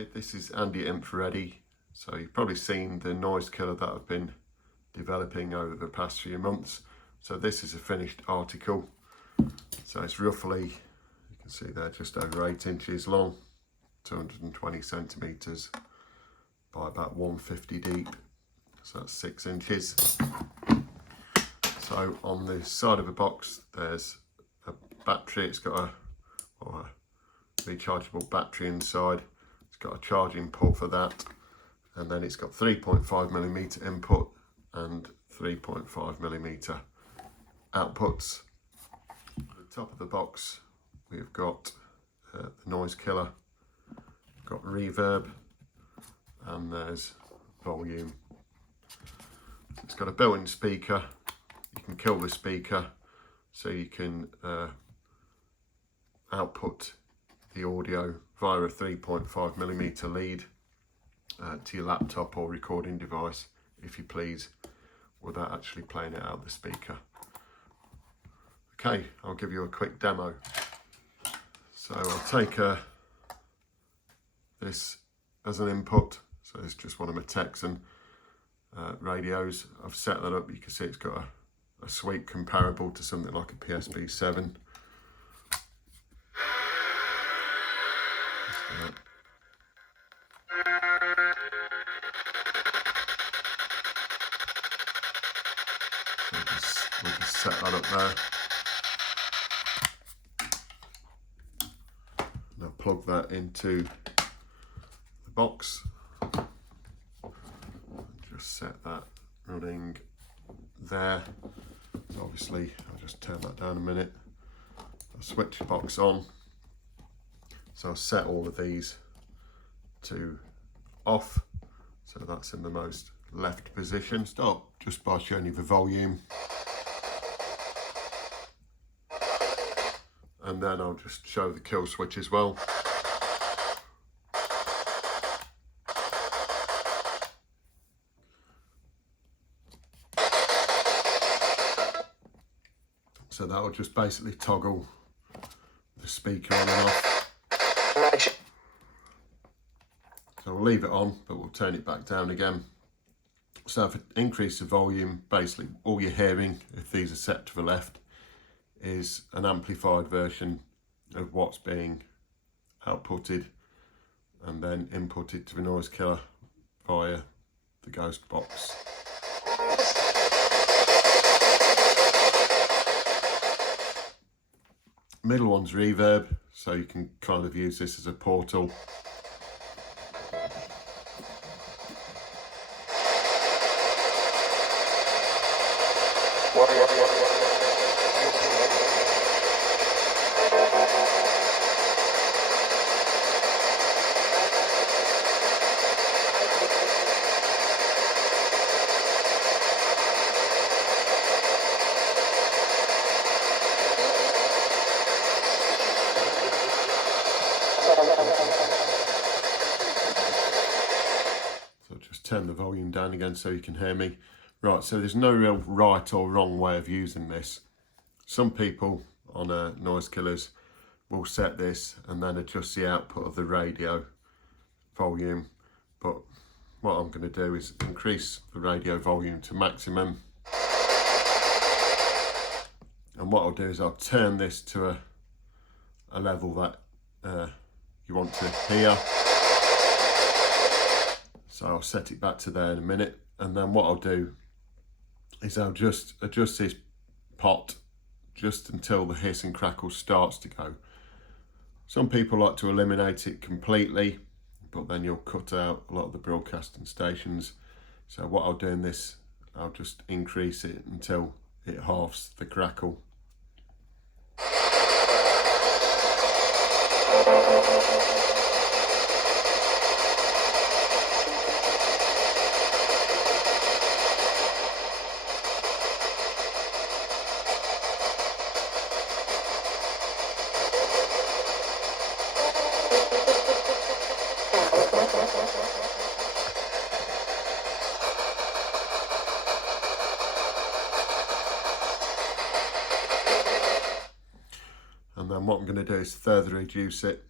Hi, this is Andy Infrareddy. So you've probably seen the noise killer that I've been developing over the past few months. So this is a finished article. So it's roughly, you can see there, just over 8 inches long, 220 centimetres by about 150 deep. So that's 6 inches. So on the side of the box there's a battery. It's got a rechargeable battery inside. It's got a charging port for that, and then it's got 3.5mm input and 3.5mm outputs. At the top of the box we've got the noise killer, got reverb, and there's volume. It's got a built-in speaker. You can kill the speaker, so you can output the audio via a 3.5mm lead to your laptop or recording device, if you please, without actually playing it out the speaker. Okay, I'll give you a quick demo. So I'll take this as an input. So it's just one of my Texan radios. I've set that up. You can see it's got a sweep comparable to something like a PSB7. So we'll just set that up there. And I'll plug that into the box. Just set that running there. So obviously I'll just turn that down a minute. I'll switch the box on. So I'll set all of these to off. So that's in the most left position. Start just by showing you the volume. And then I'll just show the kill switch as well. So that'll just basically toggle the speaker on and off. So we'll leave it on, but we'll turn it back down again. So if I increase the volume, basically all you're hearing, if these are set to the left, is an amplified version of what's being outputted and then inputted to the noise killer via the ghost box. Middle one's reverb, so you can kind of use this as a portal. So just turn the volume down again so you can hear me. Right, so there's no real right or wrong way of using this. Some people on noise killers will set this and then adjust the output of the radio volume. But what I'm going to do is increase the radio volume to maximum. And what I'll do is I'll turn this to a level that you want to hear. So I'll set it back to there in a minute. And then what I'll do is I'll just adjust this pot just until the hiss and crackle starts to go. Some people like to eliminate it completely, but then you'll cut out a lot of the broadcasting stations. So what I'll do in this, I'll just increase it until it halves the crackle. And then what I'm going to do is further reduce it.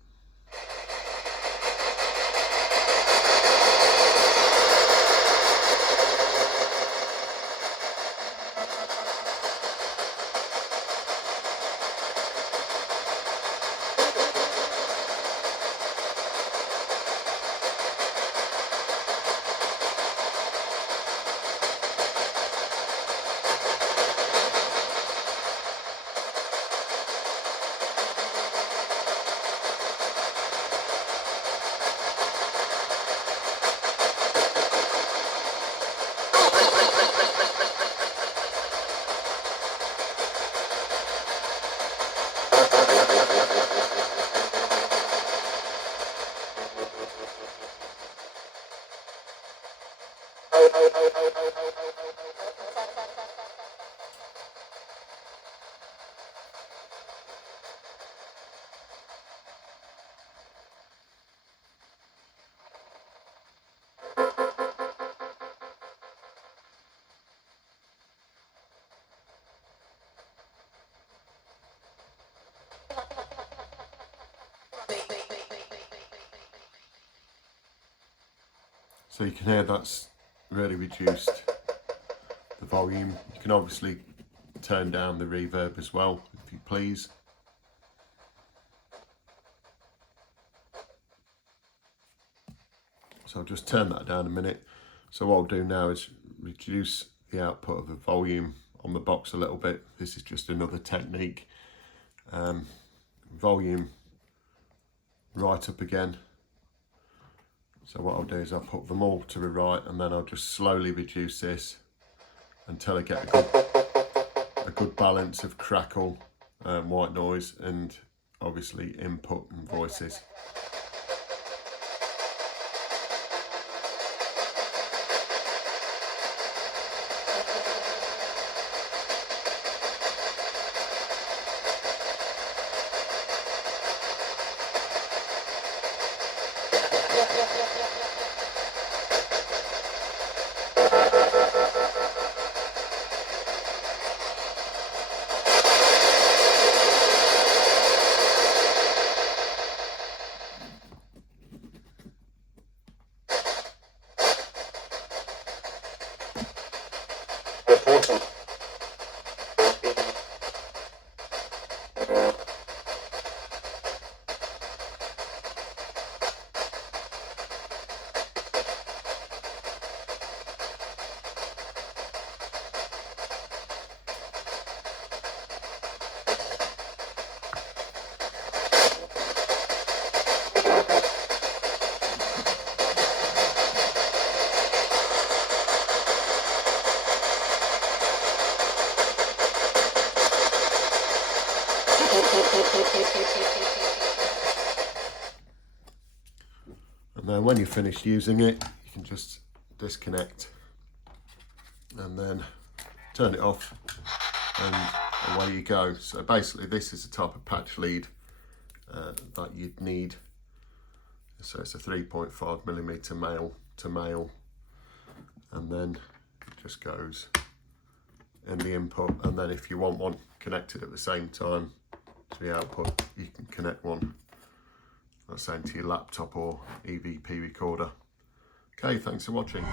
So you can hear that's really reduced the volume. You can obviously turn down the reverb as well, if you please. So I'll just turn that down a minute. So what I'll do now is reduce the output of the volume on the box a little bit. This is just another technique. Volume right up again. So what I'll do is I'll put them all to the right, and then I'll just slowly reduce this until I get a good balance of crackle, white noise, and obviously input and voices. And then when you're finished using it, you can just disconnect and then turn it off, and away you go. So basically this is the type of patch lead that you'd need. So it's a 3.5mm male to male, and then it just goes in the input, and then if you want one connected at the same time to the output, you can connect one, let's say, to your laptop or EVP recorder. Okay, thanks for watching.